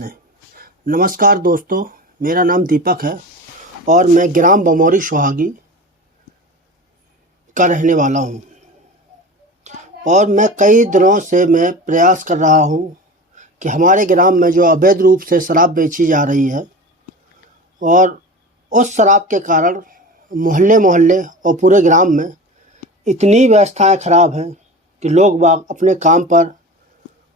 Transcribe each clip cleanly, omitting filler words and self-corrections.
नहीं। नमस्कार दोस्तों, मेरा नाम दीपक है और मैं ग्राम बमौरी सोहागी का रहने वाला हूँ। और मैं कई दिनों से मैं प्रयास कर रहा हूँ कि हमारे ग्राम में जो अवैध रूप से शराब बेची जा रही है और उस शराब के कारण मोहल्ले मोहल्ले और पूरे ग्राम में इतनी व्यवस्थाएं ख़राब हैं कि लोग बाग अपने काम पर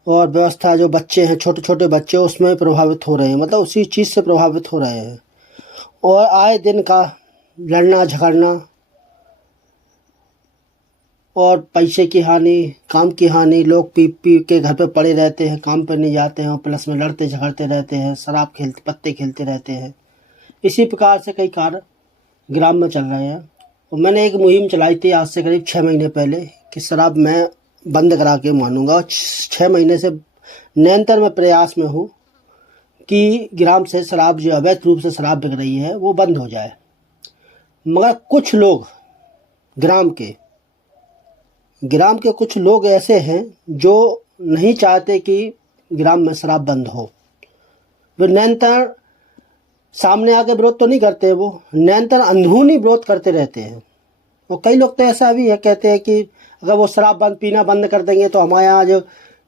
और व्यवस्था जो बच्चे हैं, छोटे छोटे बच्चे, उसमें प्रभावित हो रहे हैं, मतलब उसी चीज़ से प्रभावित हो रहे हैं। और आए दिन का लड़ना झगड़ना और पैसे की हानि, काम की हानि, लोग पी पी के घर पे पड़े रहते हैं, काम पर नहीं जाते हैं, प्लस में लड़ते झगड़ते रहते हैं, शराब खेलते पत्ते खेलते रहते हैं। इसी प्रकार से कई कार्य ग्राम में चल रहे हैं। और मैंने एक मुहिम चलाई थी आज से करीब 6 महीने पहले कि शराब मैं बंद करा के मानूंगा। और 6 महीने से निरंतर मैं प्रयास में हूँ कि ग्राम से शराब, जो अवैध रूप से शराब बिक रही है, वो बंद हो जाए। मगर कुछ लोग ग्राम के कुछ लोग ऐसे हैं जो नहीं चाहते कि ग्राम में शराब बंद हो। वे निरंतर सामने आके विरोध तो नहीं करते, वो निरंतर अंदरूनी विरोध करते रहते हैं। और कई लोग तो ऐसा भी है, कहते हैं कि अगर वो शराब पीना बंद कर देंगे तो हमारे यहाँ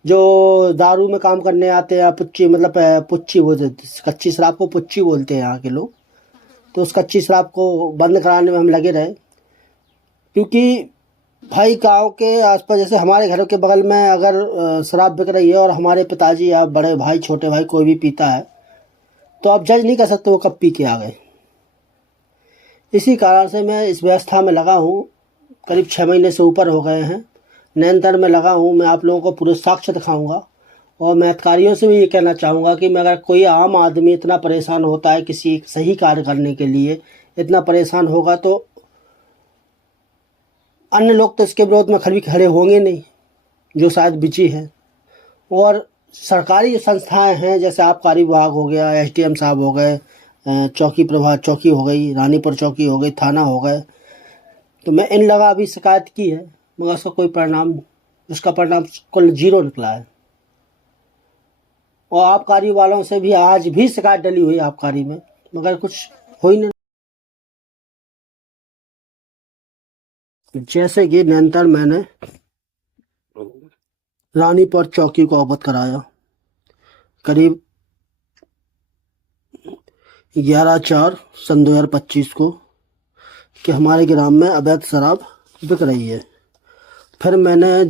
जो दारू में काम करने आते हैं, पुच्ची, मतलब पुच्ची, वो कच्ची शराब को पुच्ची बोलते हैं यहाँ के लोग, तो उस कच्ची शराब को बंद कराने में हम लगे रहे। क्योंकि भाई गांव के आसपास, जैसे हमारे घरों के बगल में अगर शराब बिक रही है और हमारे पिताजी या बड़े भाई, छोटे भाई, कोई भी पीता है, तो आप जज नहीं कर सकते वो कब पी के आ गए। इसी कारण से मैं इस व्यवस्था में लगा हूँ। करीब 6 महीने से ऊपर हो गए हैं, निरंतर में लगा हूँ। मैं आप लोगों को पूरे साक्ष्य दिखाऊंगा और मैं अधिकारियों से भी ये कहना चाहूँगा कि मैं, अगर कोई आम आदमी इतना परेशान होता है किसी सही कार्य करने के लिए, इतना परेशान होगा, तो अन्य लोग तो इसके विरोध में कभी खड़े होंगे नहीं, जो शायद बिची हैं। और सरकारी जो संस्थाएं हैं, जैसे आबकारी विभाग हो गया, SDM साहब हो गए, चौकी प्रभाग चौकी हो गई, रानीपुर चौकी हो गई, थाना हो गए, तो मैं इन लगा अभी शिकायत की है, मगर उसका परिणाम कुल 0 निकला है। और आबकारी वालों से भी आज भी शिकायत डली हुई आबकारी में, मगर कुछ हो ही नहीं। जैसे कि निरंतर मैंने रानीपुर चौकी को अवगत कराया करीब 11/4 सन 2025 को कि हमारे ग्राम में अवैध शराब बिक रही है। फिर मैंने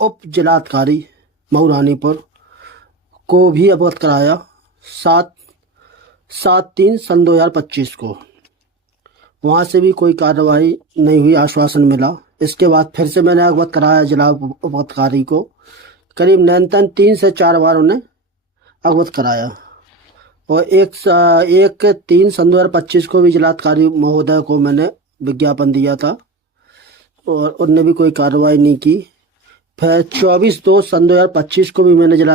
उप जिलाधिकारी मऊ रानीपुर को भी अवगत कराया 7/3 सन 2025 को। वहाँ से भी कोई कार्रवाई नहीं हुई, आश्वासन मिला। इसके बाद फिर से मैंने अवगत कराया जिला उपाधिकारी को, करीब निरंतर 3 से 4 बार उन्हें अवगत कराया। और 1/3 सन 2025 को भी जिलाधिकारी महोदय को मैंने विज्ञापन दिया था और उनने भी कोई कार्रवाई नहीं की। फिर 24/2 सन 2025 को भी मैंने जिला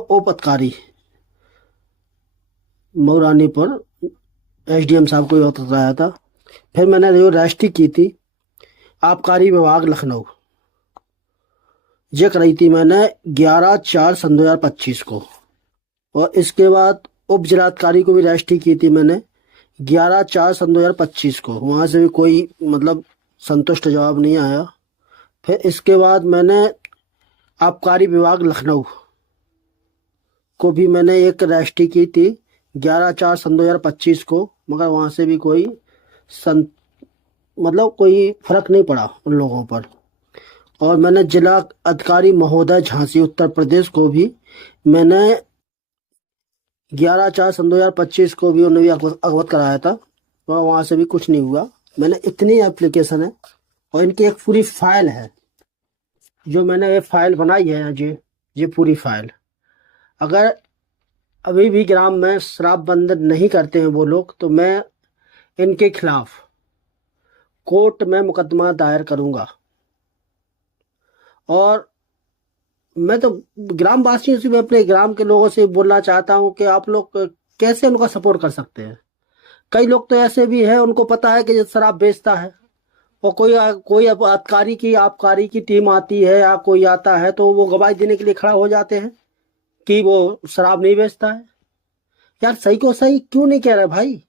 उपाधिकारी मऊ रानीपुर SDM साहब को अवगत कराया था। फिर मैंने जो रजिस्ट्री की थी आबकारी विभाग लखनऊ, ये कराई थी मैंने 11/4 सन 2025 को। और इसके बाद उप जिलाधिकारी को भी रजिस्ट्री की थी मैंने 11/4 सन 2025 को। वहाँ से भी कोई मतलब संतुष्ट जवाब नहीं आया। फिर इसके बाद मैंने आबकारी विभाग लखनऊ को भी मैंने एक रजिस्ट्री की थी 11/4 सन 2025 को, मगर वहाँ से भी कोई कोई फर्क नहीं पड़ा उन लोगों पर। और मैंने जिला अधिकारी महोदय झांसी उत्तर प्रदेश को भी मैंने 11/4 सन 2025 को भी उन्हें भी अवगत कराया था, और वहाँ से भी कुछ नहीं हुआ। मैंने इतनी एप्लीकेशन है और इनकी एक पूरी फाइल है, जो मैंने ये फाइल बनाई है, ये पूरी फाइल। अगर अभी भी ग्राम में शराब बंद नहीं करते हैं वो लोग, तो मैं इनके खिलाफ कोर्ट में मुकदमा दायर करूंगा। और मैं तो ग्राम वासियों से भी, अपने ग्राम के लोगों से बोलना चाहता हूं कि आप लोग कैसे उनका सपोर्ट कर सकते हैं। कई लोग तो ऐसे भी हैं, उनको पता है कि जो शराब बेचता है और कोई अब आबकारी की टीम आती है या कोई आता है तो वो गवाही देने के लिए खड़ा हो जाते हैं कि वो शराब नहीं बेचता है। यार सही को सही क्यों नहीं कह रहे भाई?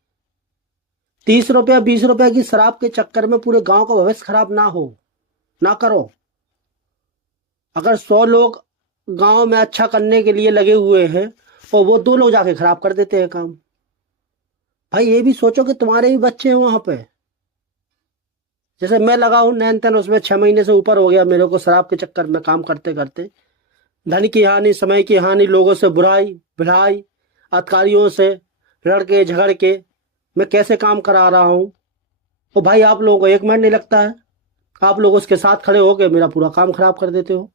30 रुपया 20 रुपया की शराब के चक्कर में पूरे गांव का भविष्य खराब ना हो, ना करो। अगर 100 लोग गांव में अच्छा करने के लिए लगे हुए हैं और वो 2 लोग जाके खराब कर देते हैं काम। भाई ये भी सोचो कि तुम्हारे भी बच्चे हैं वहां पे। जैसे मैं लगा हूं नैन तैन, उसमें 6 महीने से ऊपर हो गया मेरे को शराब के चक्कर में काम करते करते। धन की हानि, समय की हानि, लोगों से बुराई भिड़ाई, अधिकारियों से लड़के झगड़ के मैं कैसे काम करा रहा हूं। तो भाई आप लोगों को 1 मिनट नहीं लगता है, आप लोग उसके साथ खड़े होकर मेरा पूरा काम खराब कर देते हो।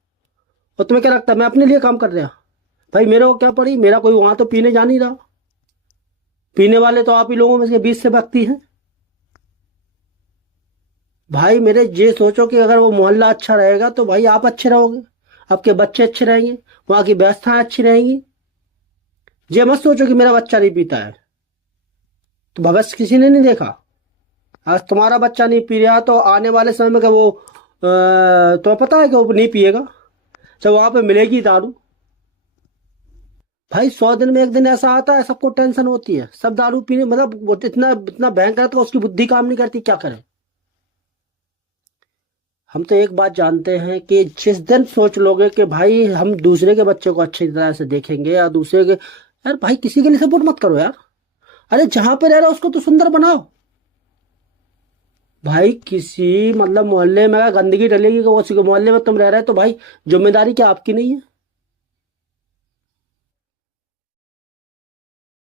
और तुम्हें क्या लगता है मैं अपने लिए काम कर रहा? भाई मेरे को क्या पड़ी, मेरा कोई वहां तो पीने जा नहीं रहा। पीने वाले तो आप ही लोगों में से 20 से व्यक्ति हैं। भाई मेरे ये सोचो कि अगर वो मोहल्ला अच्छा रहेगा तो भाई आप अच्छे रहोगे, आपके बच्चे अच्छे रहेंगे, वहां की व्यवस्थाएं अच्छी रहेंगी। ये मत सोचो कि मेरा बच्चा नहीं पीता है तो भविष्य किसी ने नहीं देखा। आज तुम्हारा बच्चा नहीं पी रहा तो आने वाले समय में क्या वो तुम्हें पता है कि वो नहीं पिएगा जब वहां पे मिलेगी दारू। भाई 100 दिन में 1 दिन ऐसा आता है सबको टेंशन होती है, सब दारू पीने, मतलब वो इतना इतना भयंकर है तो उसकी बुद्धि काम नहीं करती, क्या करे। हम तो एक बात जानते हैं कि जिस दिन सोच लोगे कि भाई हम दूसरे के बच्चे को अच्छी तरह से देखेंगे या दूसरे के, यार भाई किसी के लिए सपोर्ट मत करो यार। अरे जहां पे रह रहा उसको तो सुंदर बनाओ। भाई किसी मतलब मोहल्ले में अगर गंदगी डलेगी कि उसी के मोहल्ले में तुम रह रहे हो तो भाई जिम्मेदारी क्या आपकी नहीं है?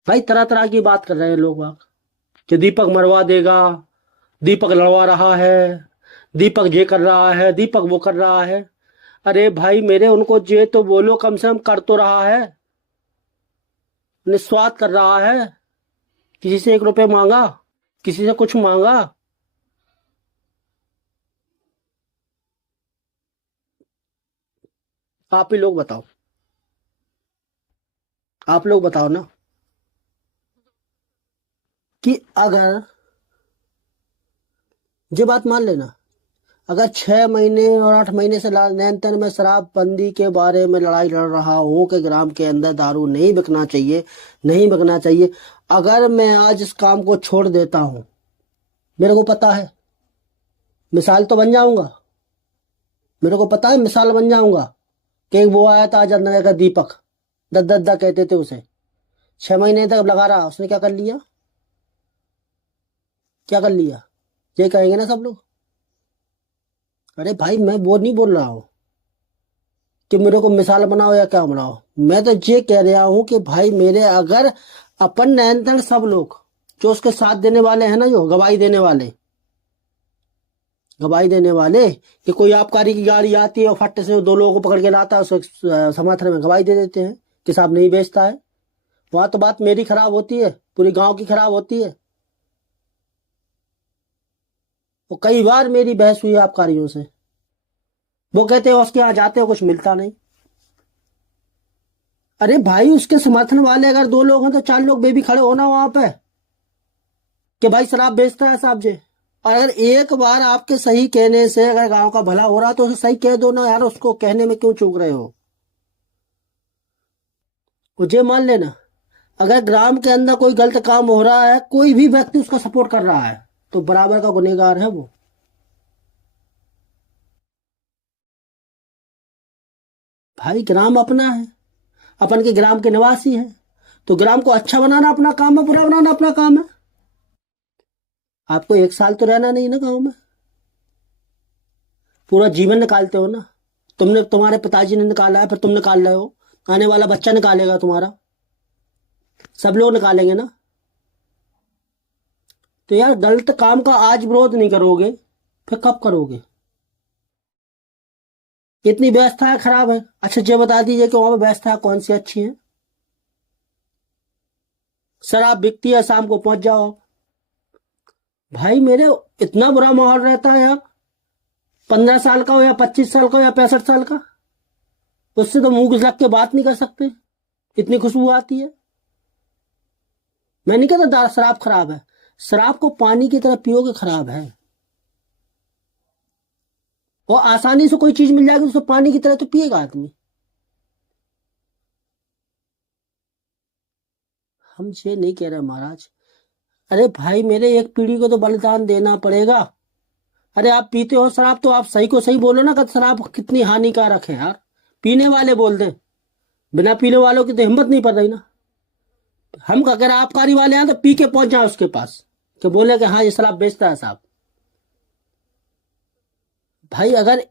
भाई तरह तरह की बात कर रहे हैं लोग बाग कि दीपक मरवा देगा, दीपक लड़वा रहा है, दीपक ये कर रहा है, दीपक वो कर रहा है। अरे भाई मेरे उनको जे तो बोलो, कम से कम कर तो रहा है, निस्वार्थ कर रहा है। किसी से 1 रुपए मांगा, किसी से कुछ मांगा? आप ही लोग बताओ, आप लोग बताओ ना कि अगर ये बात मान लेना, अगर 6 महीने और 8 महीने से निरंतर में शराबबंदी के बारे में लड़ाई लड़ रहा हूं कि ग्राम के अंदर दारू नहीं बिकना चाहिए, नहीं बिकना चाहिए, अगर मैं आज इस काम को छोड़ देता हूं, मेरे को पता है मिसाल तो बन जाऊंगा, मेरे को पता है मिसाल बन जाऊंगा कि वो आया था आजाद नगर का दीपक, दद्दा कहते थे उसे, 6 महीने तक लगा रहा, उसने क्या कर लिया, क्या कर लिया? ये कहेंगे ना सब लोग। अरे भाई मैं वो नहीं बोल रहा हूँ कि मेरे को मिसाल बनाओ या क्या बनाओ, मैं तो ये कह रहा हूं कि भाई मेरे अगर अपन नियंत्रण सब लोग जो उसके साथ देने वाले हैं ना, जो गवाही देने वाले कि कोई आबकारी की गाड़ी आती है और फट से 2 लोगों को पकड़ के लाता है, उसको समर्थन में गवाही दे देते हैं कि साहब नहीं बेचता है। वहां तो बात मेरी खराब होती है, पूरी गांव की खराब होती है। वो कई बार मेरी बहस हुई है आबकारियों से, वो कहते हैं उसके यहाँ जाते हो कुछ मिलता नहीं। अरे भाई उसके समर्थन वाले अगर 2 लोग हैं तो 4 लोग बेबी खड़े होना वहां पे कि भाई शराब बेचता है साहब जी। और अगर एक बार आपके सही कहने से अगर गांव का भला हो रहा तो उसे सही कह दो ना यार, उसको कहने में क्यों चूक रहे हो? मुझे मान लेना, अगर ग्राम के अंदर कोई गलत काम हो रहा है, कोई भी व्यक्ति उसका सपोर्ट कर रहा है तो बराबर का गुनहगार है वो। भाई ग्राम अपना है, अपन के ग्राम के निवासी है, तो ग्राम को अच्छा बनाना अपना काम है, बुरा बनाना अपना काम है। आपको 1 साल तो रहना नहीं ना गांव में, पूरा जीवन निकालते हो ना। तुमने, तुम्हारे पिताजी ने निकाला है, फिर तुम निकाल रहे हो, आने वाला बच्चा निकालेगा तुम्हारा, सब लोग निकालेंगे ना। तो यार गलत काम का आज विरोध नहीं करोगे फिर कब करोगे? इतनी व्यवस्थाएं खराब है, अच्छा ये बता दीजिए कि वहां पर व्यवस्था कौन सी अच्छी है? शराब बिकती है, शाम को पहुंच जाओ। भाई मेरे इतना बुरा माहौल रहता है यार, 15 साल का हो या 25 साल का हो या 65 साल का, उससे तो मुंह घुस लग के बात नहीं कर सकते, इतनी खुशबू आती है। मैं नहीं कहता शराब खराब है, शराब को पानी की तरह पियोगे खराब है। और आसानी से कोई चीज मिल जाएगी तो पानी की तरह तो पिएगा आदमी। हम ये नहीं कह रहे महाराज, अरे भाई मेरे एक पीढ़ी को तो बलिदान देना पड़ेगा। अरे आप पीते हो शराब तो आप सही को सही बोलो ना कि शराब कितनी हानिकारक है यार। पीने वाले बोल दें, बिना पीने वालों की तो हिम्मत नहीं पड़ रही ना। हम अगर आबकारी वाले हैं तो पी के पहुंच जाए उसके पास कि बोले कि हाँ ये शराब बेचता है साहब। भाई अगर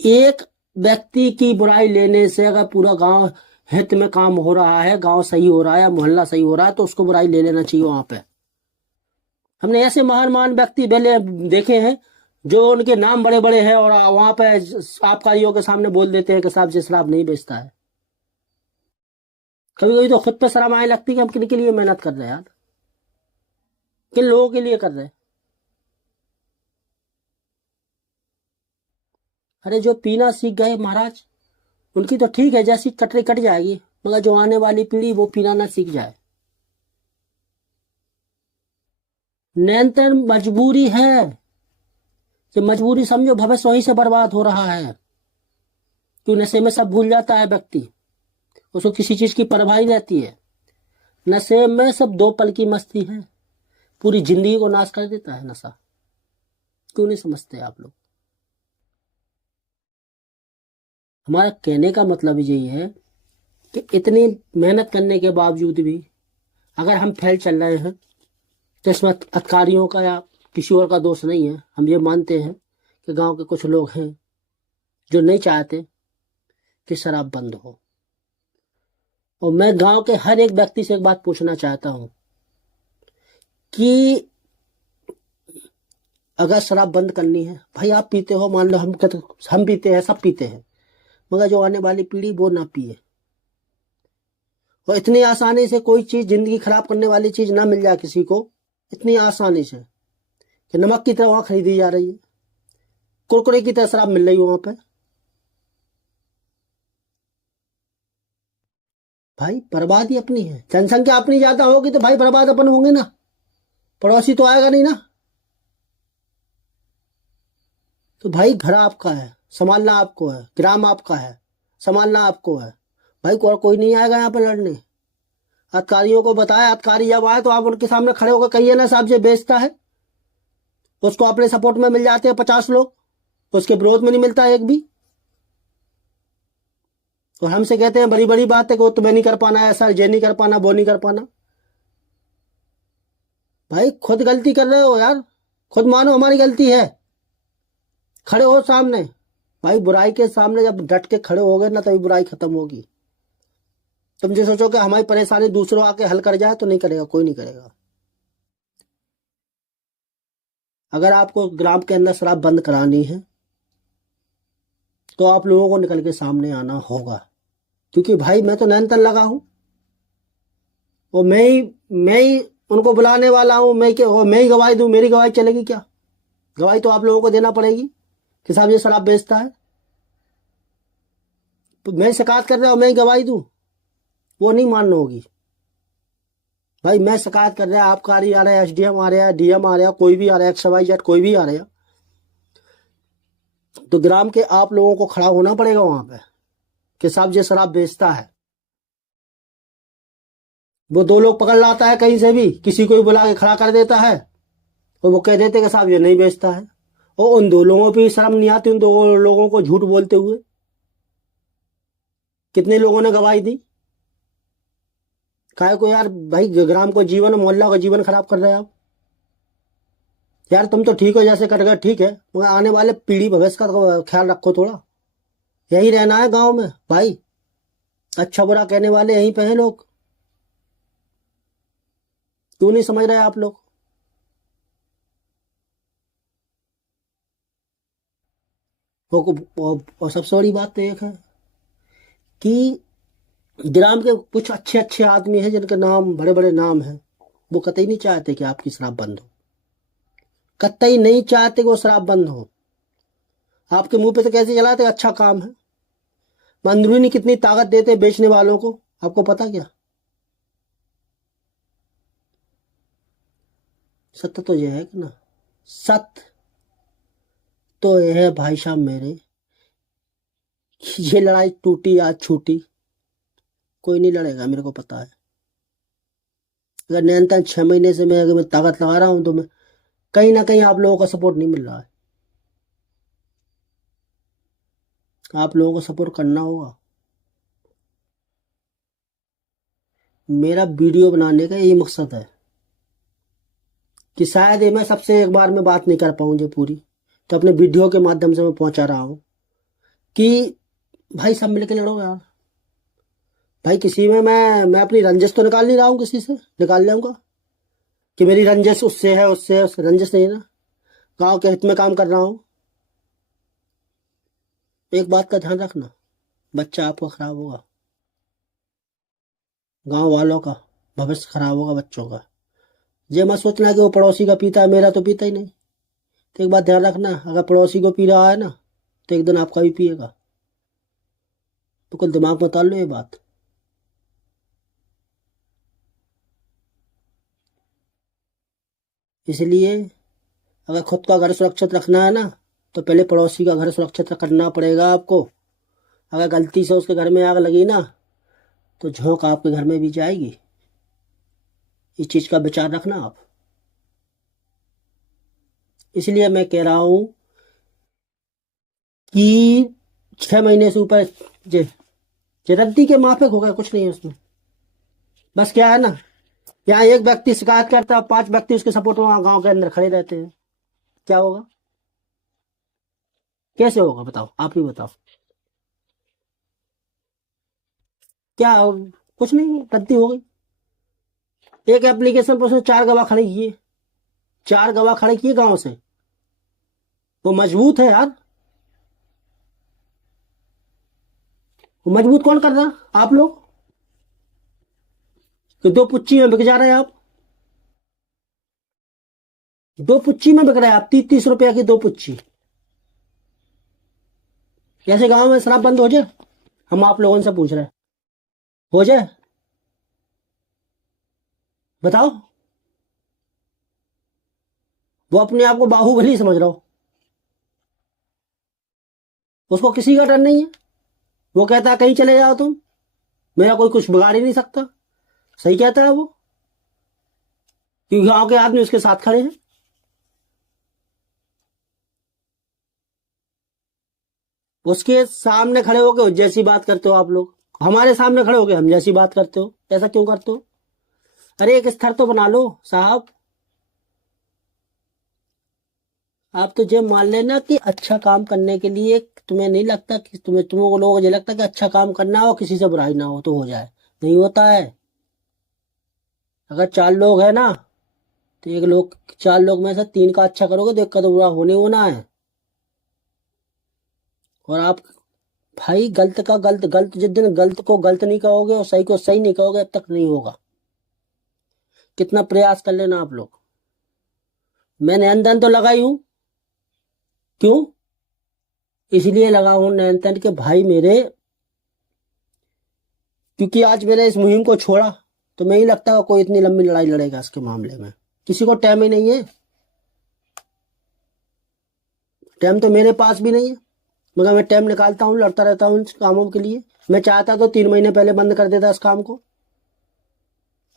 एक व्यक्ति की बुराई लेने से अगर पूरा गांव हित में काम हो रहा है, गांव सही हो रहा है, मोहल्ला सही हो रहा है, तो उसको बुराई ले लेना चाहिए वहां पे। हमने ऐसे महान महान व्यक्ति पहले देखे हैं जो उनके नाम बड़े बड़े हैं और वहां पे आबकारियों के सामने बोल देते हैं कि साहब जी शराब नहीं बेचता है। कभी कभी तो खुद पे शर्म आने लगती है कि हम किन के लिए मेहनत कर रहे हैं यार, किन लोगों के लिए कर रहे हैं। अरे जो पीना सीख गए महाराज उनकी तो ठीक है, जैसी कटरी कट जाएगी, मगर जो आने वाली पीढ़ी वो पीना ना सीख जाए। नियंत्रण मजबूरी है कि मजबूरी समझो, भविष्य वहीं से बर्बाद हो रहा है। क्यों नशे में सब भूल जाता है व्यक्ति, उसको किसी चीज की परवाह नहीं रहती है। नशे में सब 2 पल की मस्ती है, पूरी जिंदगी को नाश कर देता है नशा। क्यों नहीं समझते आप लोग। हमारा कहने का मतलब यही है कि इतनी मेहनत करने के बावजूद भी अगर हम फैल चल रहे हैं तो इसमें अधिकारियों का या किसी और का दोष नहीं है। हम ये मानते हैं कि गांव के कुछ लोग हैं जो नहीं चाहते कि शराब बंद हो। और मैं गांव के हर एक व्यक्ति से एक बात पूछना चाहता हूं कि अगर शराब बंद करनी है, भाई आप पीते हो, मान लो हम पीते हैं, सब पीते हैं, मगर जो आने वाली पीढ़ी वो ना पिए। और इतनी आसानी से कोई चीज जिंदगी खराब करने वाली चीज ना मिल जाए किसी को, इतनी आसानी से कि नमक की तरह वहां खरीदी जा रही है, कुरकुरे की तरह शराब मिल रही है वहां पे। भाई बर्बादी अपनी है, जनसंख्या अपनी ज्यादा होगी तो भाई बर्बाद अपन होंगे ना, पड़ोसी तो आएगा नहीं ना। तो भाई घर आपका है, संभालना आपको है, ग्राम आपका है, संभालना आपको है। भाई कोई नहीं आएगा यहाँ पे लड़ने। अधिकारियों को बताया, अधिकारी जब आए तो आप उनके सामने खड़े होकर कहिए ना साहब ये बेचता है, उसको अपने सपोर्ट में मिल जाते हैं 50 लोग, उसके विरोध में नहीं मिलता एक भी। और हमसे कहते हैं बड़ी बड़ी बात है कि वो तुम्हें नहीं कर पाना, ऐसा ये नहीं कर पाना, वो नहीं कर पाना। भाई खुद गलती कर रहे हो यार, खुद मानो हमारी गलती है, खड़े हो सामने। भाई बुराई के सामने जब डट के खड़े हो गए ना तभी बुराई खत्म होगी। तुम जो सोचो कि हमारी परेशानी दूसरों आके हल कर जाए, तो नहीं करेगा, कोई नहीं करेगा। अगर आपको ग्राम के अंदर शराब बंद करानी है तो आप लोगों को निकल के सामने आना होगा, क्योंकि भाई मैं तो निरंतर लगा हूं और मैं ही उनको बुलाने वाला हूं। मैं ही गवाही दूं, मेरी गवाही चलेगी क्या? गवाही तो आप लोगों को देना पड़ेगी कि साहब ये शराब बेचता है। तो मैं शिकायत कर रहा हूं, मैं ही गवाही दूं, वो नहीं मानना होगी। भाई मैं शिकायत कर रहा है, आबकारी आ रहा है, एसडीएम आ रहा है, डीएम आ रहा है, कोई भी आ रहा है, XYZ कोई भी आ रहा है, तो ग्राम के आप लोगों को खड़ा होना पड़ेगा वहां पे कि साहब ये शराब बेचता है। वो 2 लोग पकड़ लाता है कहीं से भी, किसी को भी बुला के खड़ा कर देता है और वो कह देते कि साहब ये नहीं बेचता है। और उन 2 लोगों पे शर्म नहीं आती, उन 2 लोगों को झूठ बोलते हुए। कितने लोगों ने गवाही दी? काहे को यार, भाई ग्राम को जीवन, मोहल्ला का जीवन खराब कर रहे हैं आप यार। तुम तो ठीक हो जैसे कर गए, ठीक है, मगर आने वाले पीढ़ी भविष्य का तो ख्याल रखो थोड़ा। यही रहना है गांव में भाई, अच्छा बुरा कहने वाले यहीं पे हैं लोग। क्यों नहीं समझ रहे आप लोग? और सबसे बड़ी बात तो एक है कि ग्राम के कुछ अच्छे अच्छे आदमी हैं जिनके नाम बड़े बड़े नाम हैं, वो कतई नहीं चाहते कि आपकी शराब बंद हो, कतई नहीं चाहते कि वो शराब बंद हो। आपके मुंह पे तो कैसे चलाते अच्छा काम है, अंदरूनी कितनी ताकत देते बेचने वालों को, आपको पता क्या? सत्य तो यह है कि ना, सत्य तो यह है भाई साहब मेरे, ये लड़ाई टूटी आज छूटी कोई नहीं लड़ेगा, मेरे को पता है। अगर निरंतर 6 महीने से अगर मैं ताकत लगा रहा हूं तो मैं कहीं ना कहीं आप लोगों का सपोर्ट नहीं मिल रहा है। आप लोगों को सपोर्ट करना होगा। मेरा वीडियो बनाने का यही मकसद है कि शायद ये मैं सबसे एक बार में बात नहीं कर पाऊँ जो पूरी, तो अपने वीडियो के माध्यम से मैं पहुंचा रहा हूँ कि भाई सब मिलके लड़ो यार। भाई किसी में मैं अपनी रंजिश तो निकाल नहीं रहा हूँ, किसी से निकाल जाऊंगा कि मेरी रंजिश उससे है उससे रंजिश नहीं है ना, गाँव के हित में काम कर रहा हूँ। एक बात का ध्यान रखना, बच्चा आपका खराब होगा, गांव वालों का भविष्य खराब होगा, बच्चों का। ये मत सोचना कि वो पड़ोसी का पीता है, मेरा तो पीता ही नहीं। तो एक बात ध्यान रखना, अगर पड़ोसी को पी रहा है ना तो एक दिन आपका भी पिएगा। तो कुल दिमाग में उतार लो ये बात। इसलिए अगर खुद का घर सुरक्षित रखना है ना तो पहले पड़ोसी का घर सुरक्षित करना पड़ेगा आपको। अगर गलती से उसके घर में आग लगी ना तो झोंक आपके घर में भी जाएगी। इस चीज का विचार रखना आप। इसलिए मैं कह रहा हूं कि 6 महीने से ऊपर जे जे रद्दी के माफिक हो गए, कुछ नहीं है उसमें। बस क्या है ना, यहाँ एक व्यक्ति शिकायत करता है, 5 व्यक्ति उसके सपोर्ट में गांव के अंदर खड़े रहते हैं, क्या होगा? कैसे होगा बताओ, आप ही बताओ। क्या कुछ नहीं, रद्दी हो गई। एक एप्लीकेशन पर उसने 4 गवाह खड़े किए, 4 गवाह खड़े किए गांव से। वो मजबूत है यार। वो मजबूत कौन कर रहा? आप लोग। कि 2 पुच्ची में बिक जा रहे हैं आप, 2 पुच्ची में बिक रहे हैं आप, 30-30 रुपया की 2 पुच्ची। कैसे गांव में शराब बंद हो जाए? हम आप लोगों से पूछ रहे हैं, हो जाए? बताओ। वो अपने आप को बाहुबली समझ रहा हो, उसको किसी का डर नहीं है। वो कहता है कहीं चले जाओ तुम, मेरा कोई कुछ बिगाड़ ही नहीं सकता। सही कहता है वो, क्योंकि गांव के आदमी उसके साथ खड़े हैं। उसके सामने खड़े होके जैसी बात करते हो आप लोग, हमारे सामने खड़े होके हम जैसी बात करते हो, ऐसा क्यों करते हो? अरे एक स्तर तो बना लो साहब। आप तो जब मान लेना कि अच्छा काम करने के लिए तुम्हें नहीं लगता कि तुमको लोगों को ये लगता कि अच्छा काम करना हो, किसी से बुराई ना हो तो हो जाए, नहीं होता है। अगर 4 लोग है ना तो 4 लोग में से 3 का अच्छा करोगे तो 1 का तो बुरा होने होना है। और आप भाई गलत का गलत, गलत जिस दिन गलत को गलत नहीं कहोगे और सही को सही नहीं कहोगे, अब तक नहीं होगा। कितना प्रयास कर लेना आप लोग। मैं नैनतन तो लगाई हूं, क्यों? इसलिए लगा हूं नैनतन के भाई मेरे, क्योंकि आज मैंने इस मुहिम को छोड़ा तो मैं ही लगता कोई इतनी लंबी लड़ाई लड़ेगा इसके मामले में। किसी को टाइम ही नहीं है, टाइम तो मेरे पास भी नहीं है, मगर मैं टाइम निकालता हूँ, लड़ता रहता हूँ इन कामों के लिए। मैं चाहता तो 3 महीने पहले बंद कर देता इस काम को।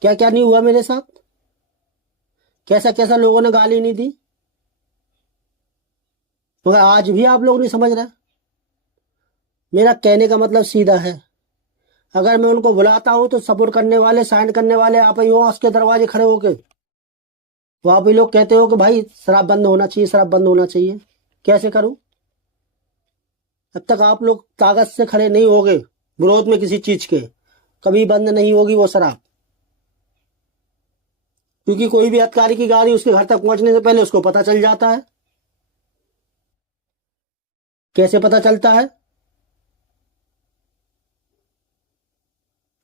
क्या क्या नहीं हुआ मेरे साथ, कैसा कैसा लोगों ने गाली नहीं दी, मगर आज भी आप लोग नहीं समझ रहे। मेरा कहने का मतलब सीधा है, अगर मैं उनको बुलाता हूं तो सपोर्ट करने वाले, साइन करने वाले आप ही हो उसके दरवाजे खड़े होके। तो आप ही लोग कहते हो कि भाई शराब बंद होना चाहिए, शराब बंद होना चाहिए। कैसे करूं? जब तक आप लोग ताकत से खड़े नहीं होगे विरोध में किसी चीज के, कभी बंद नहीं होगी वो शराब। क्योंकि कोई भी अधिकारी की गाड़ी उसके घर तक पहुंचने से पहले उसको पता चल जाता है। कैसे पता चलता है?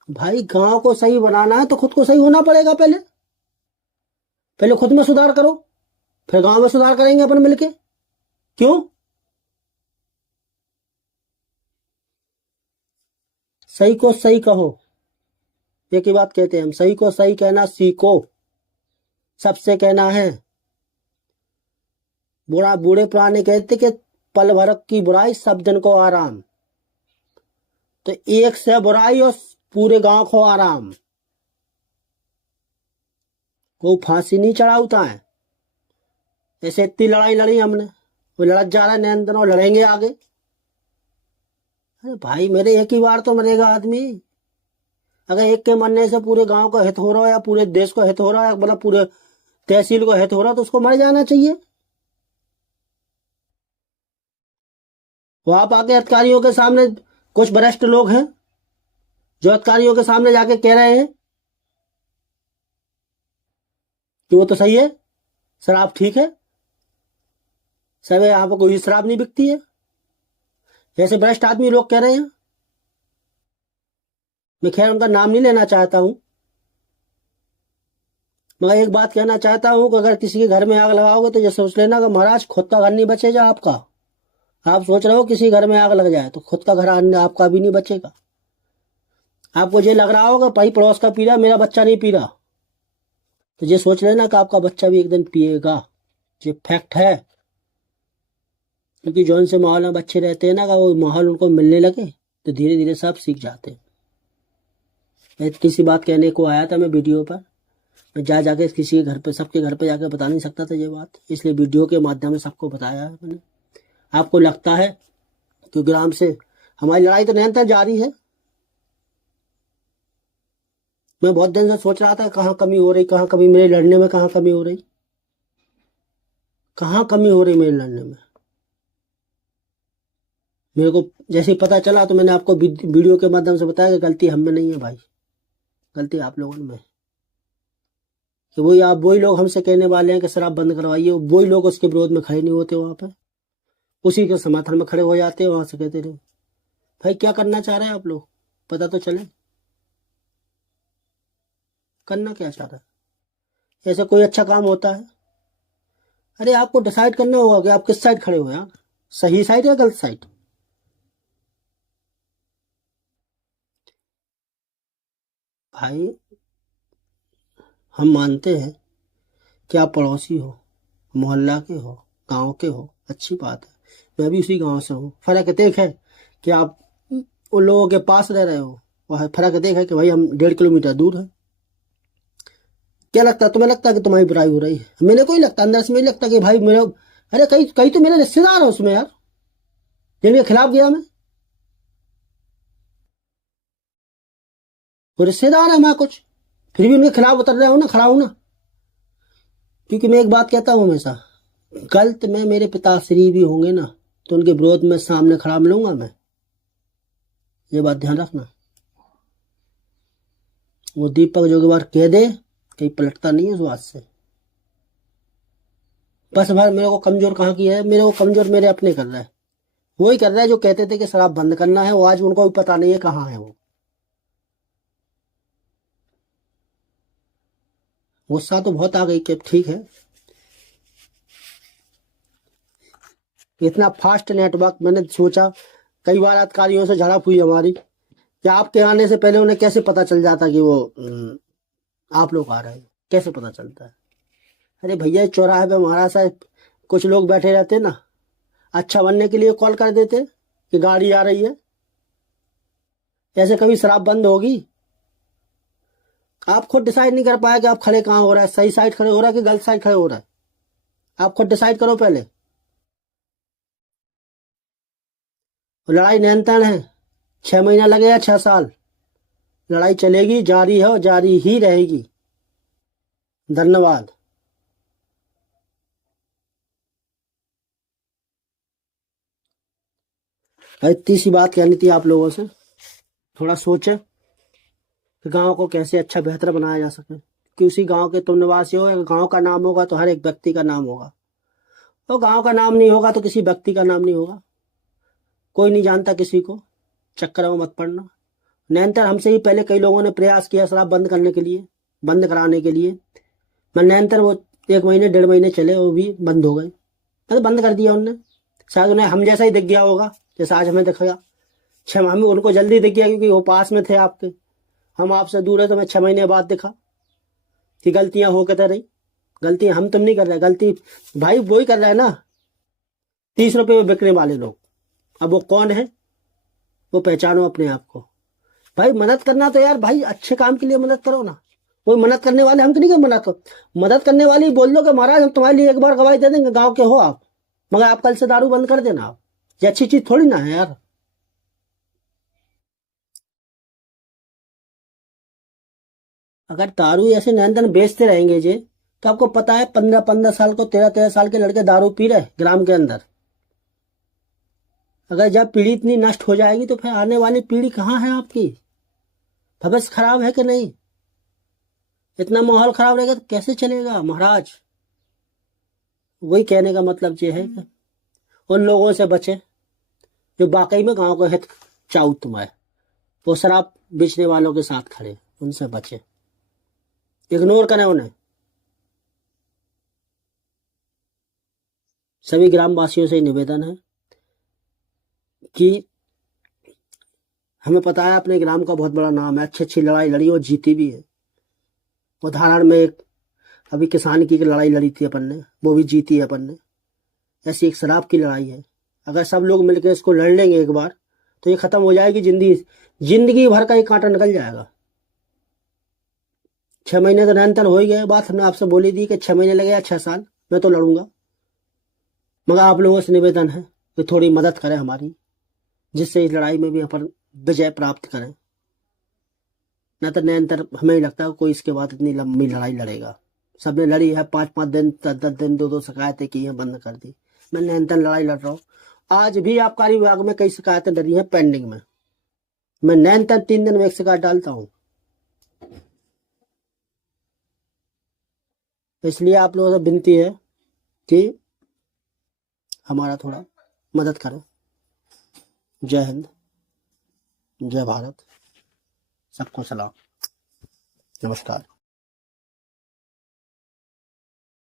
भाई गांव को सही बनाना है तो खुद को सही होना पड़ेगा। पहले पहले खुद में सुधार करो, फिर गांव में सुधार करेंगे अपन मिलके। क्यों? सही को सही कहो, एक ही बात कहते हैं हम, सही को सही कहना सीखो। सबसे कहना है, बूढ़े पुराने कहते कि पल भर की बुराई सब दिन को आराम। तो एक से बुराई और पूरे गांव को आराम। कोई फांसी नहीं चढ़ाता है। ऐसे इतनी लड़ाई लड़ी हमने, वो लड़त जा रहा है नैन दिन और लड़ेंगे आगे। अरे भाई मेरे एक ही बार तो मरेगा आदमी। अगर एक के मरने से पूरे गांव का हित हो रहा है या पूरे देश को हित हो रहा है, मतलब पूरे तहसील को हित हो रहा है, तो उसको मर जाना चाहिए। वो आप आके अधिकारियों के सामने, कुछ वरिष्ठ लोग हैं जो अधिकारियों के सामने जाके कह रहे हैं कि वो तो सही है, शराब ठीक है, सब यहाँ पर कोई शराब नहीं बिकती है, ऐसे वरिष्ठ आदमी लोग कह रहे हैं। मैं खैर उनका नाम नहीं लेना चाहता हूं, मगर एक बात कहना चाहता हूं कि अगर किसी के घर में आग लगाओगे तो ये सोच लेना कि महाराज खुद का घर नहीं बचेगा आपका। आप सोच रहे हो किसी घर में आग लग जाए तो खुद का घर आपका भी नहीं बचेगा। आपको ये लग रहा होगा भाई पड़ोस का पी रहा, मेरा बच्चा नहीं पी रहा, तो ये सोच लेना कि आपका बच्चा भी एक दिन पिएगा। ये फैक्ट है। क्योंकि जो इनसे माहौल में बच्चे रहते हैं ना, का वो माहौल उनको मिलने लगे तो धीरे धीरे सब सीख जाते हैं। मैं किसी बात कहने को आया था मैं वीडियो पर, मैं जाके किसी के घर पे, सबके घर पे जाके बता नहीं सकता था ये बात, इसलिए वीडियो के माध्यम से सबको बताया है मैंने। आपको लगता है कि ग्राम से हमारी लड़ाई तो निरंतर जारी है। मैं बहुत दिन से सोच रहा था कहाँ कमी हो रही, कहाँ कमी मेरे लड़ने में, कहाँ कमी हो रही, कहाँ कमी हो रही मेरे लड़ने में। मेरे को जैसे ही पता चला तो मैंने आपको वीडियो के माध्यम से बताया कि गलती हम में नहीं है भाई, गलती आप लोगों में। कि वही लोग हमसे कहने वाले हैं कि शराब बंद करवाइए, वही लोग उसके विरोध में खड़े नहीं होते, वहां पर उसी के समर्थन में खड़े हो जाते हैं, वहां से कहते रहे भाई क्या करना चाह रहे हैं आप लोग, पता तो चले करना क्या चाह रहा है। ऐसा कोई अच्छा काम होता है? अरे आपको डिसाइड करना होगा कि आप किस साइड खड़े हो यार, सही साइड या गलत साइड। भाई हम मानते हैं कि आप पड़ोसी हो, मोहल्ला के हो, गांव के हो, अच्छी बात है, मैं भी उसी गांव से हूँ। फर्क देख है कि आप उन लोगों के पास रह रहे हो, वह फर्क देख है कि भाई हम 1.5 किलोमीटर दूर है। क्या लगता है तुम्हें, लगता है कि तुम्हारी बुराई हो रही है? मेरे को ही लगता, अंदर से मुझे लगता कि भाई मेरे, अरे कहीं कहीं तो मेरे रिश्तेदार है उसमें यार, जिनके खिलाफ गया मैं, वो रिश्तेदार है मैं कुछ, फिर भी उनके खिलाफ उतर रहा हूं ना, खड़ा हूं ना। क्योंकि मैं एक बात कहता हूं हमेशा, गलत में मेरे पिताश्री भी होंगे ना तो उनके विरोध में सामने खड़ा मिलूंगा मैं, ये बात ध्यान रखना। वो दीपक जो बार कह दे कहीं पलटता नहीं है उस बात से। बस भाई मेरे को कमजोर कहाँ किया है, मेरे को कमजोर मेरे अपने कर रहा है, वही कर रहा है जो कहते थे कि शराब बंद करना है, वो आज उनको भी पता नहीं है कहाँ है वो। गुस्सा तो बहुत आ गई कि ठीक है, इतना फास्ट नेटवर्क, मैंने सोचा कई बार अधिकारियों से झड़प हुई हमारी कि आपके आने से पहले उन्हें कैसे पता चल जाता कि वो आप लोग आ रहे हैं, कैसे पता चलता है। अरे भैया चौराहे पे महाराज साहब कुछ लोग बैठे रहते ना, अच्छा बनने के लिए कॉल कर देते कि गाड़ी आ रही है। ऐसे कभी शराब बंद होगी? आप खुद डिसाइड नहीं कर पाए कि आप खड़े कहाँ हो रहा है, सही साइड खड़े हो रहा है कि गलत साइड खड़े हो रहा है, आप खुद डिसाइड करो पहले। लड़ाई निरंतर है, 6 महीना लगे या 6 साल, लड़ाई चलेगी, जारी है और जारी ही रहेगी। धन्यवाद। इतनी सी बात कहनी थी आप लोगों से, थोड़ा सोचे कि गांव को कैसे अच्छा बेहतर बनाया जा सके। कि उसी गांव के तुम निवासी हो, गांव का नाम होगा तो हर एक व्यक्ति का नाम होगा, और गांव का नाम नहीं होगा तो किसी व्यक्ति का नाम नहीं होगा। कोई नहीं जानता किसी को, चक्कर में मत पड़ना। निरंतर हमसे ही पहले कई लोगों ने प्रयास किया शराब बंद करने के लिए, बंद कराने के लिए, मैं निरंतर वो 1 महीने 1.5 महीने चले, वो भी बंद हो गए, तो बंद कर दिया उनने। शायद उन्हें हम जैसा ही दिख गया होगा जैसा आज हमें दिखेगा। 6 माह में उनको जल्दी दिख गया क्योंकि वो पास में थे आपके, हम आपसे दूर है, तो मैं 6 महीने बाद दिखा कि गलतियां हो कहते रही। गलती हम तुम नहीं कर रहे, गलती भाई वही कर रहा है ना। 30 रुपए में बिकने वाले लोग। अब वो कौन है, वो पहचानो अपने आप को। भाई मदद करना तो यार भाई अच्छे काम के लिए मदद करो ना। कोई मदद करने वाले, हम तो नहीं कि मदद करो, मदद करने वाले बोल दो कि महाराज हम तुम्हारे लिए एक बार गवाही दे देंगे, गांव के हो आप, मगर आप कल से दारू बंद कर देना। आप ये अच्छी चीज थोड़ी ना है यार। अगर दारू ऐसे निरंतर बेचते रहेंगे जी, तो आपको पता है 15-15 साल को, 13-13 साल के लड़के दारू पी रहे ग्राम के अंदर। अगर जब पीढ़ी इतनी नष्ट हो जाएगी तो फिर आने वाली पीढ़ी कहाँ है आपकी? भविष्य खराब है कि नहीं? इतना माहौल खराब रहेगा तो कैसे चलेगा महाराज? वही कहने का मतलब ये है कि उन लोगों से बचे जो वाकई में गांव को हित चाहू तुम्हारे, वो शराब बेचने वालों के साथ खड़े, उनसे बचे, इग्नोर करें उन्हें। सभी ग्रामवासियों से निवेदन है कि हमें पता है अपने ग्राम का बहुत बड़ा नाम है, अच्छी अच्छी लड़ाई लड़ी और जीती भी है। उदाहरण में एक अभी किसान की लड़ाई लड़ी थी अपन ने, वो भी जीती है अपन ने। ऐसी एक शराब की लड़ाई है, अगर सब लोग मिलकर इसको लड़ लेंगे एक बार तो ये खत्म हो जाएगी। जिंदगी भर का एक कांटा निकल जाएगा। 6 महीने तो निरंतर हो ही गए, बात हमने आपसे बोली थी कि 6 महीने लगे या 6 साल, मैं तो लड़ूंगा। मगर आप लोगों से निवेदन है कि थोड़ी मदद करें हमारी, जिससे इस लड़ाई में भी अपन विजय प्राप्त करें। न तो निरंतर हमें ही लगता है कोई इसके बाद इतनी लंबी लड़ाई लड़ेगा। सबने लड़ी है, 5-5 दिन 10-10 दिन 2-2 शिकायतें की हैं, बंद कर दी। मैं निरंतर लड़ाई लड़ रहा हूँ। आज भी आबकारी विभाग में कई शिकायतें डरी हैं पेंडिंग में। मैं निरंतर 3 दिन में एक शिकायत डालता हूँ। इसलिए आप लोगों से विनती है कि हमारा थोड़ा मदद करें। जय हिंद, जय भारत, सबको सलाम, नमस्कार।